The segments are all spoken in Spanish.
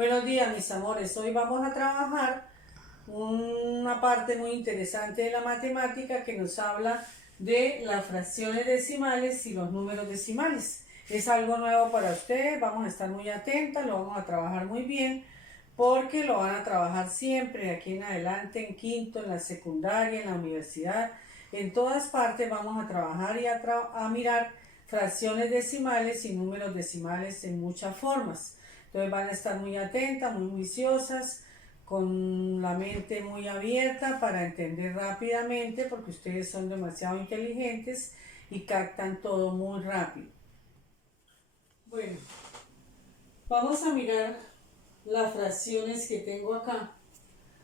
Buenos días, mis amores. Hoy vamos a trabajar una parte muy interesante de la matemática que nos habla de las fracciones decimales y los números decimales. Es algo nuevo para ustedes, vamos a estar muy atentas, lo vamos a trabajar muy bien porque lo van a trabajar siempre de aquí en adelante, en quinto, en la secundaria, en la universidad. En todas partes vamos a trabajar y a mirar fracciones decimales y números decimales en muchas formas. Entonces van a estar muy atentas, muy juiciosas, con la mente muy abierta para entender rápidamente, porque ustedes son demasiado inteligentes y captan todo muy rápido. Bueno, vamos a mirar las fracciones que tengo acá.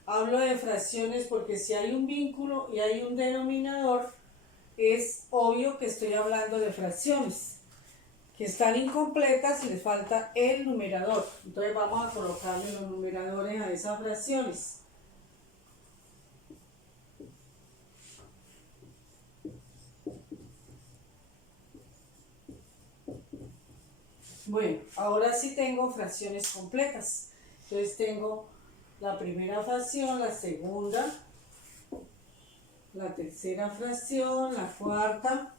Hablo de fracciones porque si hay un vínculo y hay un denominador, es obvio que estoy hablando de fracciones que están incompletas y les falta el numerador. Entonces vamos a colocarle los numeradores a esas fracciones. Bueno, ahora sí tengo fracciones completas. Entonces tengo la primera fracción, la segunda, la tercera fracción, la cuarta,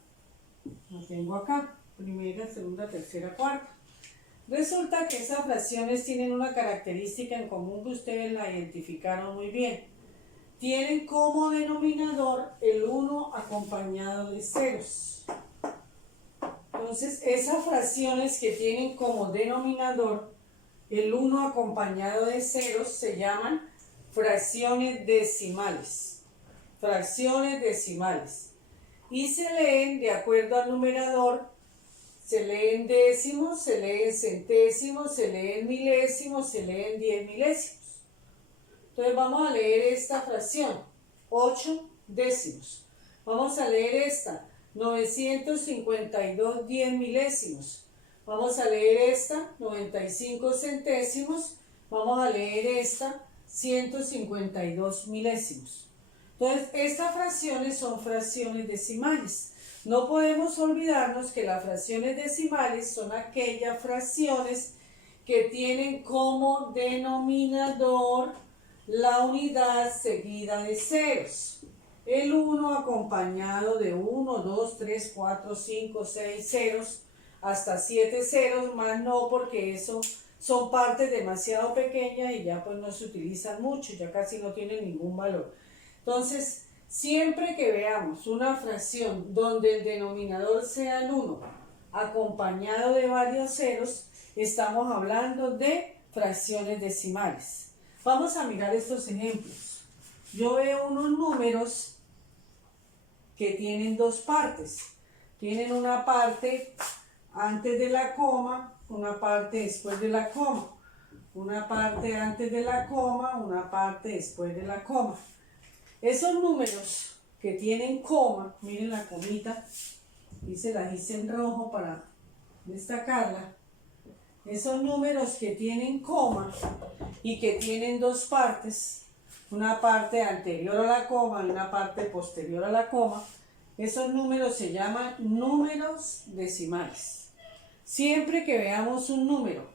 la tengo acá. Primera, segunda, tercera, cuarta. Resulta que esas fracciones tienen una característica en común que ustedes la identificaron muy bien. Tienen como denominador el 1 acompañado de ceros. Entonces, esas fracciones que tienen como denominador el 1 acompañado de ceros se llaman fracciones decimales. Fracciones decimales. Y se leen de acuerdo al numerador. Se leen décimos, se leen centésimos, se leen milésimos, se leen 10 milésimos. Entonces vamos a leer esta fracción, 8 décimos. Vamos a leer esta, 952 10 milésimos. Vamos a leer esta, 95 centésimos. Vamos a leer esta, 152 milésimos. Entonces, estas fracciones son fracciones decimales. No podemos olvidarnos que las fracciones decimales son aquellas fracciones que tienen como denominador la unidad seguida de ceros. El 1 acompañado de 1, 2, 3, 4, 5, 6 ceros, hasta 7 ceros, más no, porque eso son partes demasiado pequeñas y ya pues no se utilizan mucho, ya casi no tienen ningún valor. Entonces, siempre que veamos una fracción donde el denominador sea el 1 acompañado de varios ceros, estamos hablando de fracciones decimales. Vamos a mirar estos ejemplos. Yo veo unos números que tienen dos partes. Tienen una parte antes de la coma, una parte después de la coma. Una parte antes de la coma, una parte después de la coma. Esos números que tienen coma, miren la comita, y se las hice en rojo para destacarla. Esos números que tienen coma y que tienen dos partes, una parte anterior a la coma y una parte posterior a la coma, esos números se llaman números decimales. Siempre que veamos un número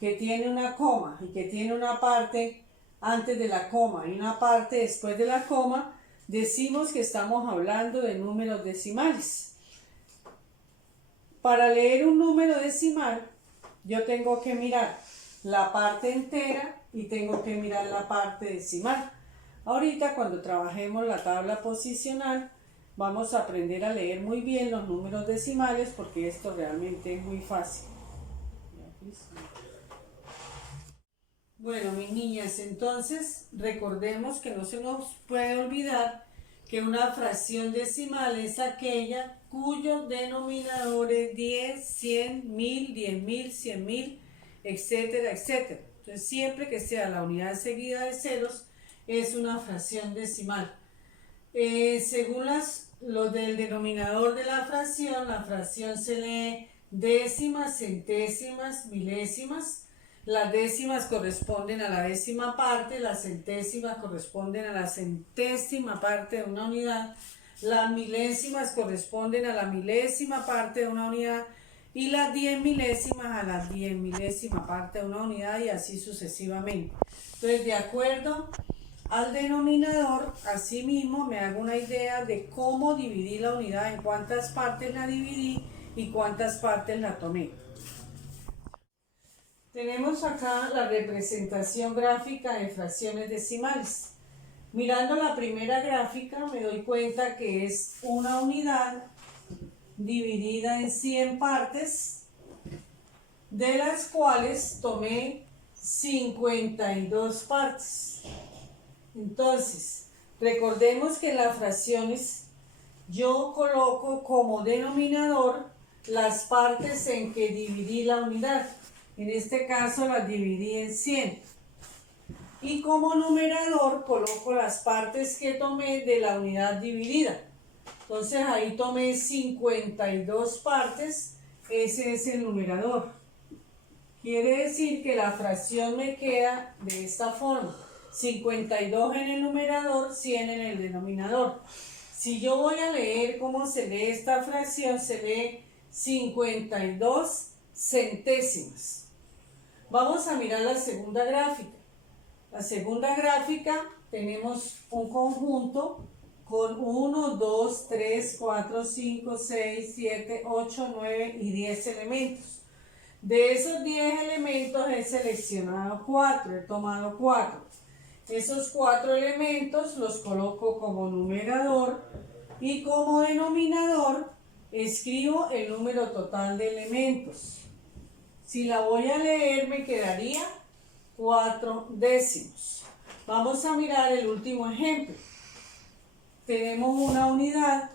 que tiene una coma y que tiene una parte antes de la coma y una parte después de la coma, decimos que estamos hablando de números decimales. Para leer un número decimal, yo tengo que mirar la parte entera y tengo que mirar la parte decimal. Ahorita cuando trabajemos la tabla posicional, vamos a aprender a leer muy bien los números decimales porque esto realmente es muy fácil. Bueno, mis niñas, entonces recordemos que no se nos puede olvidar que una fracción decimal es aquella cuyo denominador es 10, 100, 1000, 10.000, 100.000, etcétera, etcétera. Entonces, siempre que sea la unidad seguida de ceros, es una fracción decimal. Según lo del denominador de la fracción se lee décimas, centésimas, milésimas. Las décimas corresponden a la décima parte, las centésimas corresponden a la centésima parte de una unidad, las milésimas corresponden a la milésima parte de una unidad y las 10 milésimas a las 10 milésima parte de una unidad y así sucesivamente. Entonces, de acuerdo al denominador, asimismo me hago una idea de cómo dividí la unidad, en cuántas partes la dividí y cuántas partes la tomé. Tenemos acá la representación gráfica de fracciones decimales. Mirando la primera gráfica me doy cuenta que es una unidad dividida en 100 partes, de las cuales tomé 52 partes. Entonces, recordemos que en las fracciones yo coloco como denominador las partes en que dividí la unidad. En este caso las dividí en 100. Y como numerador coloco las partes que tomé de la unidad dividida. Entonces ahí tomé 52 partes, ese es el numerador. Quiere decir que la fracción me queda de esta forma: 52 en el numerador, 100 en el denominador. Si yo voy a leer cómo se lee esta fracción, se lee 52 centésimas. Vamos a mirar la segunda gráfica. La segunda gráfica tenemos un conjunto con 1, 2, 3, 4, 5, 6, 7, 8, 9 y 10 elementos. De esos 10 elementos he seleccionado 4, he tomado 4. Esos 4 elementos los coloco como numerador y como denominador escribo el número total de elementos. Si la voy a leer me quedaría 4 décimos. Vamos a mirar el último ejemplo. Tenemos una unidad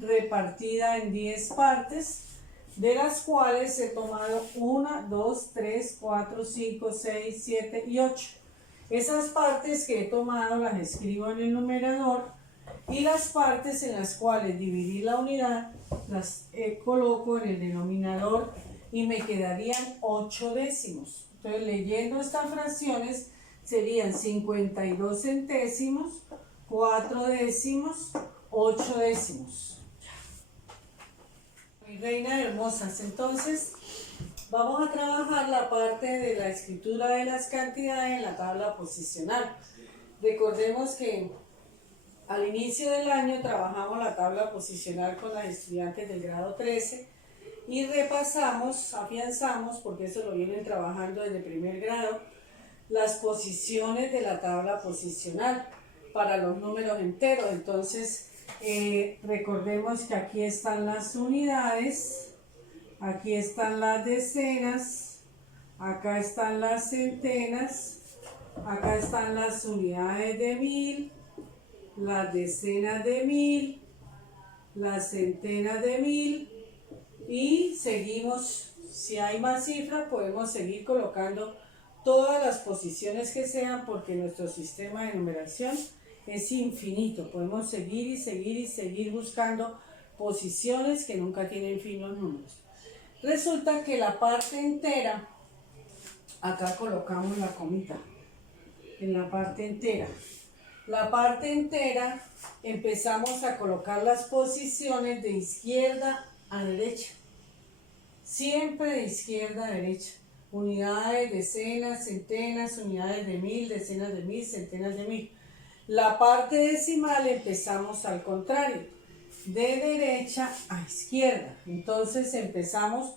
repartida en 10 partes, de las cuales he tomado 1, 2, 3, 4, 5, 6, 7 y 8. Esas partes que he tomado las escribo en el numerador y las partes en las cuales dividí la unidad las coloco en el denominador y me quedarían 8 décimos. Entonces, leyendo estas fracciones serían 52 centésimos, 4 décimos, 8 décimos. Mi reina hermosas, entonces vamos a trabajar la parte de la escritura de las cantidades en la tabla posicional. Recordemos que al inicio del año trabajamos la tabla posicional con las estudiantes del grado 13 y repasamos, afianzamos, porque eso lo vienen trabajando desde primer grado, las posiciones de la tabla posicional para los números enteros. Entonces, recordemos que aquí están las unidades, aquí están las decenas, acá están las centenas, acá están las unidades de 1000, las decenas de 1000, las centenas de 1000 y seguimos. Si hay más cifras podemos seguir colocando todas las posiciones que sean, porque nuestro sistema de numeración es infinito. Podemos seguir y seguir y seguir buscando posiciones que nunca tienen fin los números. Resulta que la parte entera, acá colocamos la comita, en la parte entera. La parte entera empezamos a colocar las posiciones de izquierda a derecha. Siempre de izquierda a derecha. Unidades, decenas, centenas, unidades de 1000, decenas de 1000, centenas de 1000. La parte decimal empezamos al contrario, de derecha a izquierda. Entonces empezamos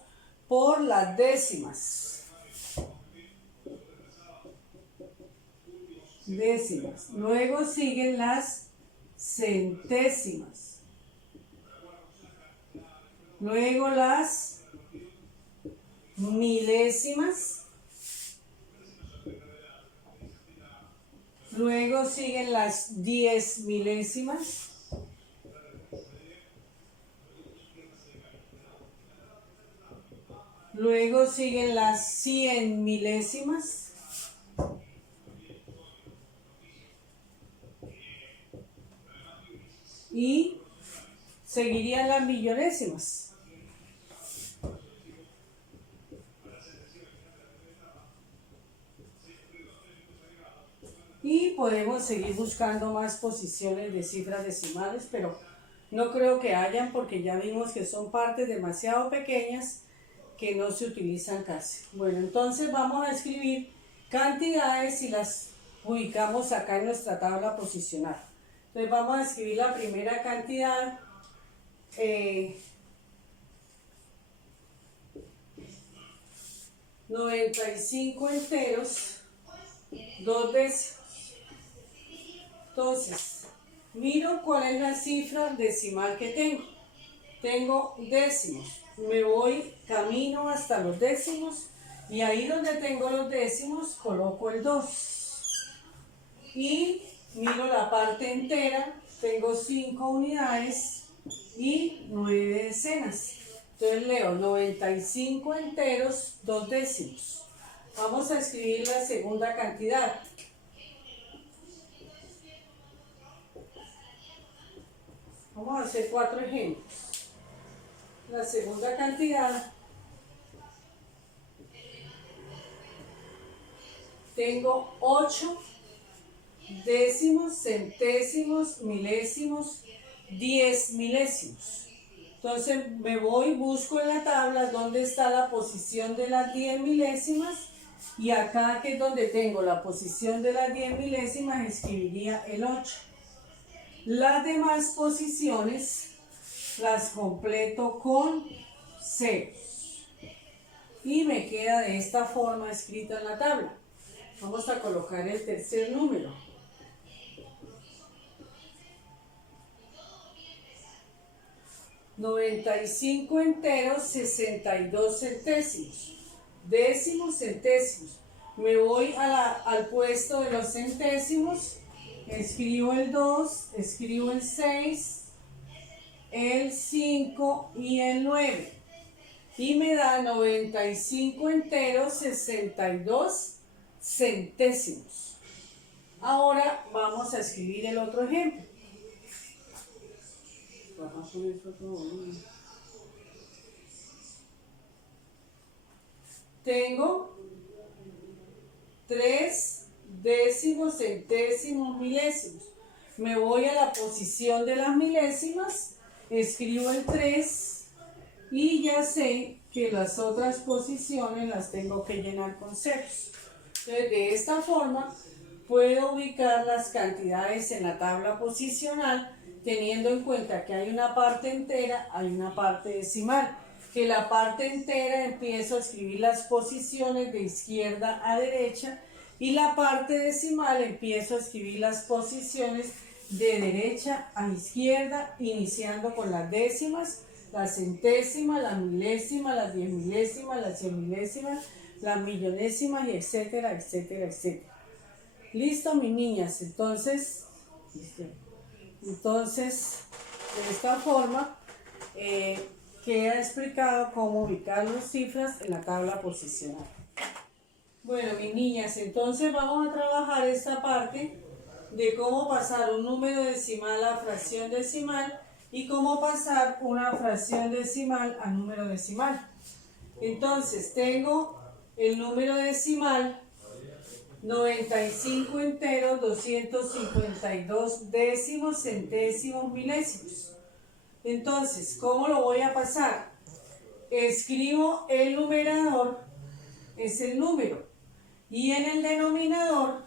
por las décimas. Décimas. Luego siguen las centésimas. Luego las milésimas. Luego siguen las 10 milésimas. Luego siguen las 100 milésimas. Y seguirían las millonésimas. Y podemos seguir buscando más posiciones de cifras decimales, pero No creo que hayan porque ya vimos que son partes demasiado pequeñas que no se utilizan casi. Bueno, entonces vamos a escribir cantidades y las ubicamos acá en nuestra tabla posicional. Entonces vamos a escribir la primera cantidad. 95 enteros, 2 décimos. Entonces, miro cuál es la cifra decimal que tengo. Tengo décimos. Me voy camino hasta los décimos y ahí donde tengo los décimos coloco el 2. Y miro la parte entera. Tengo 5 unidades y 9 decenas. Entonces leo 95 enteros, 2 décimos. Vamos a escribir la segunda cantidad. Vamos a hacer 4 ejemplos. La segunda cantidad. Tengo 8 décimos, centésimos, milésimos, 10 milésimos. Entonces me voy, busco en la tabla dónde está la posición de las 10 milésimas y acá que es donde tengo la posición de las 10 milésimas escribiría el 8. Las demás posiciones las completo con ceros y me queda de esta forma escrita en la tabla. Vamos a colocar el tercer número. 95 enteros, 62 centésimos. Décimos, centésimos. Me voy al puesto de los centésimos, escribo el 2, escribo el 6, el 5 y el 9. Y me da 95 enteros, 62 centésimos. Ahora vamos a escribir el otro ejemplo. Tengo 3 décimos, centésimos, milésimos. Me voy a la posición de las milésimas, escribo el 3 y ya sé que las otras posiciones las tengo que llenar con ceros. Entonces, de esta forma puedo ubicar las cantidades en la tabla posicional teniendo en cuenta que hay una parte entera, hay una parte decimal. Que la parte entera empiezo a escribir las posiciones de izquierda a derecha y la parte decimal empiezo a escribir las posiciones de derecha a izquierda, iniciando con las décimas, las centésimas, las milésimas, las 10 milésimas, las 100 milésimas, las millonésimas, y etcétera, etcétera, etcétera. Listo, mis niñas. Entonces, de esta forma queda explicado cómo ubicar las cifras en la tabla posicional. Bueno, mis niñas, entonces vamos a trabajar esta parte de cómo pasar un número decimal a fracción decimal y cómo pasar una fracción decimal a número decimal. Entonces, tengo el número decimal 95 enteros, 252 décimos, centésimos, milésimos. Entonces, ¿cómo lo voy a pasar? Escribo el numerador, es el número, y en el denominador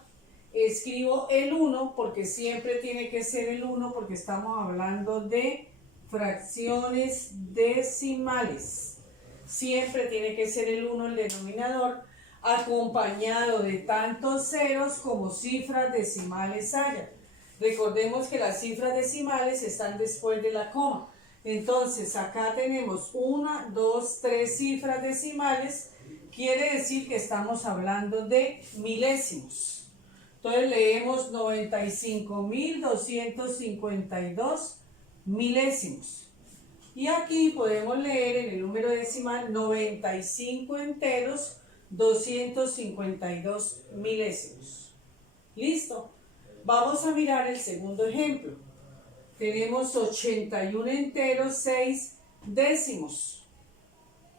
escribo el 1, porque siempre tiene que ser el 1, porque estamos hablando de fracciones decimales. Siempre tiene que ser el 1 el denominador, acompañado de tantos ceros como cifras decimales haya. Recordemos que las cifras decimales están después de la coma. Entonces, acá tenemos 1, 2, 3 cifras decimales. Quiere decir que estamos hablando de milésimos. Entonces, leemos 95.252 milésimos. Y aquí podemos leer en el número decimal 95 enteros, 252 milésimos. ¿Listo? Vamos a mirar el segundo ejemplo. Tenemos 81 enteros, 6 décimos.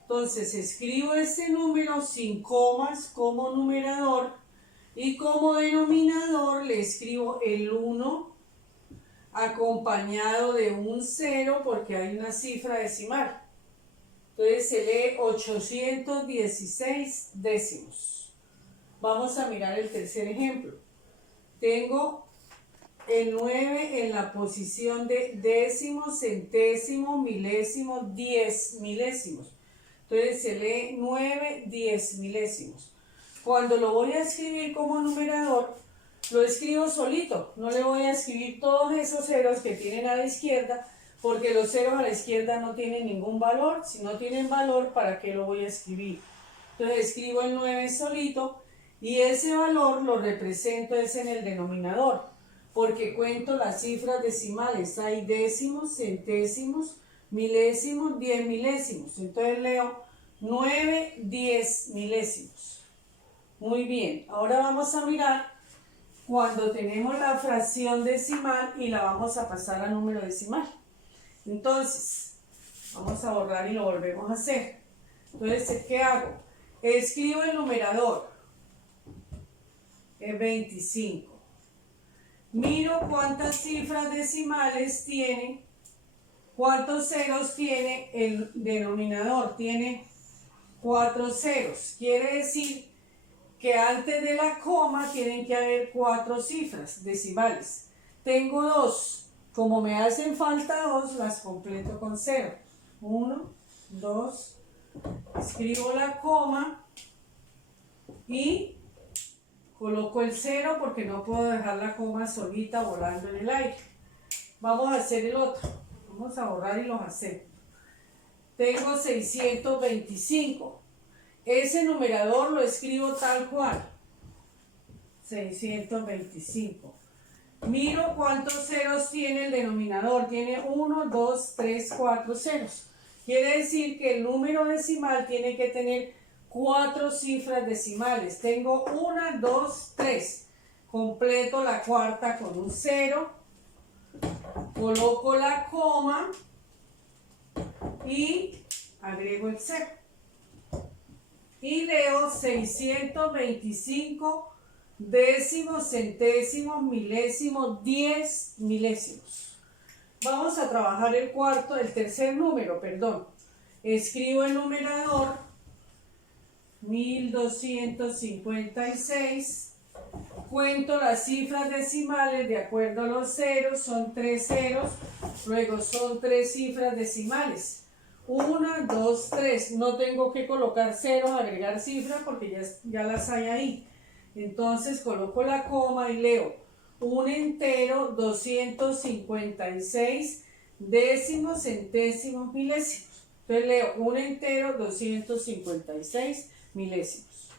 Entonces escribo este número sin comas como numerador y como denominador le escribo el 1 acompañado de un 0 porque hay una cifra decimal. Entonces se lee 816 décimos. Vamos a mirar el tercer ejemplo. Tengo el 9 en la posición de décimo, centésimo, milésimo, 10 milésimos. Entonces se lee 9 10 milésimos. Cuando lo voy a escribir como numerador, lo escribo solito. No le voy a escribir todos esos ceros que tienen a la izquierda, porque los ceros a la izquierda no tienen ningún valor. Si no tienen valor, ¿para qué lo voy a escribir? Entonces escribo el 9 solito y ese valor lo represento es en el denominador, porque cuento las cifras decimales. Hay décimos, centésimos, milésimos, 10 milésimos. Entonces leo 9 10 milésimos. Muy bien, ahora vamos a mirar cuando tenemos la fracción decimal y la vamos a pasar a número decimal. Entonces, vamos a borrar y lo volvemos a hacer. Entonces, ¿qué hago? Escribo el numerador, es 25. Miro cuántas cifras decimales tiene, cuántos ceros tiene el denominador. Tiene 4 ceros. Quiere decir que antes de la coma tienen que haber 4 cifras decimales. Tengo 2. Como me hacen falta 2, las completo con 0. 1, 2, escribo la coma y coloco el 0 porque no puedo dejar la coma solita volando en el aire. Vamos a hacer el otro. Vamos a borrar y los hacemos. Tengo 625. Ese numerador lo escribo tal cual. 625. Miro cuántos ceros tiene el denominador. Tiene 1, 2, 3, 4 ceros. Quiere decir que el número decimal tiene que tener 4 cifras decimales. Tengo 1, 2, 3. Completo la cuarta con un 0. Coloco la coma y agrego el 0. Y leo 625 décimos, centésimos, milésimos, 10 milésimos. Vamos a trabajar el tercer número, perdón. Escribo el numerador, 1256. Cuento las cifras decimales de acuerdo a los ceros, son 3 ceros, luego son 3 cifras decimales. 1, 2, 3. No tengo que colocar ceros, agregar cifras porque ya las hay ahí. Entonces coloco la coma y leo un entero, 256 décimos, centésimos, milésimos. Entonces leo un entero, 256 milésimos.